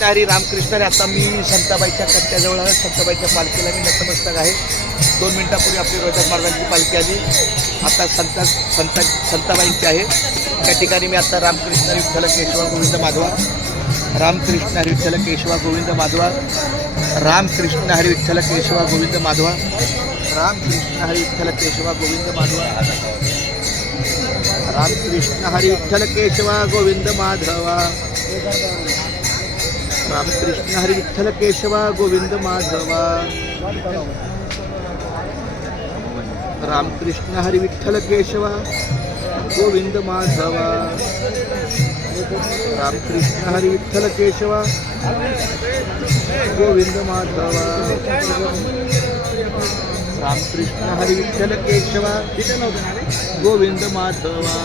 रामकृष्ण हरी रामकृष्ण हरी. आता मी शांताबाईच्या कट्ट्याजवळ आहे. शांताबाईच्या पालखीला मी नतमस्तक आहे. 2 मिनिटापूर्वी आपली रोहिदास महाराजांची पालखी आली. आता संताबाईंची आहे. त्या ठिकाणी मी आता रामकृष्ण हरी विठ्ठल केशवा गोविंद माधवा, रामकृष्ण हरी विठ्ठल केशवा गोविंद माधवा, रामकृष्ण हरी विठ्ठल केशवा गोविंद माधवा, रामकृष्ण हरी विठ्ठल केशवा गोविंद माधवा, रामकृष्ण हरी विठ्ठल केशवा गोविंद माधवा, रामकृष्ण हरी विठ्ठल केशवा गोविंद माधवा, रामकृष्ण हरी विठ्ठल केशवा गोविंद माधवा, रामकृष्ण हरी विठ्ठल केशवा गोविंद माधवा, रामकृष्ण हरी विठ्ठल केशवा गोविंद माधवा.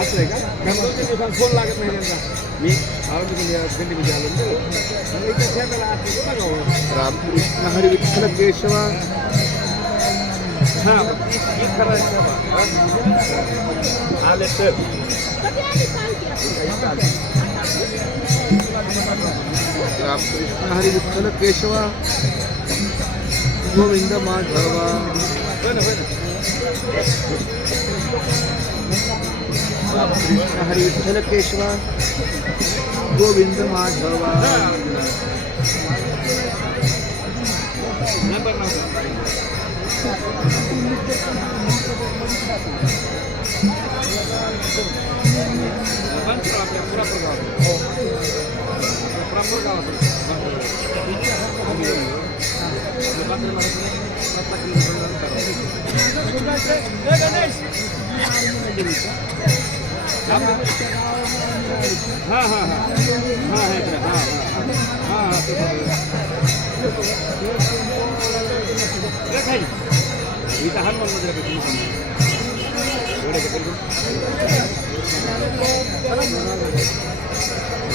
असं आहे का? फोन लागत नाही त्यांचा. मी रामकृष्ण हरी विठ्ठल केशवा आले तर रामकृष्ण हरी विठ्ठल केशवा गोविंद माधवा, रामकृष्ण हरी विठ्ठल केशवा गोविंद माधवा,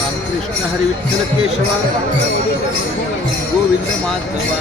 रामकृष्ण हरी विठ्ठल केशवा गोविंद माधवा,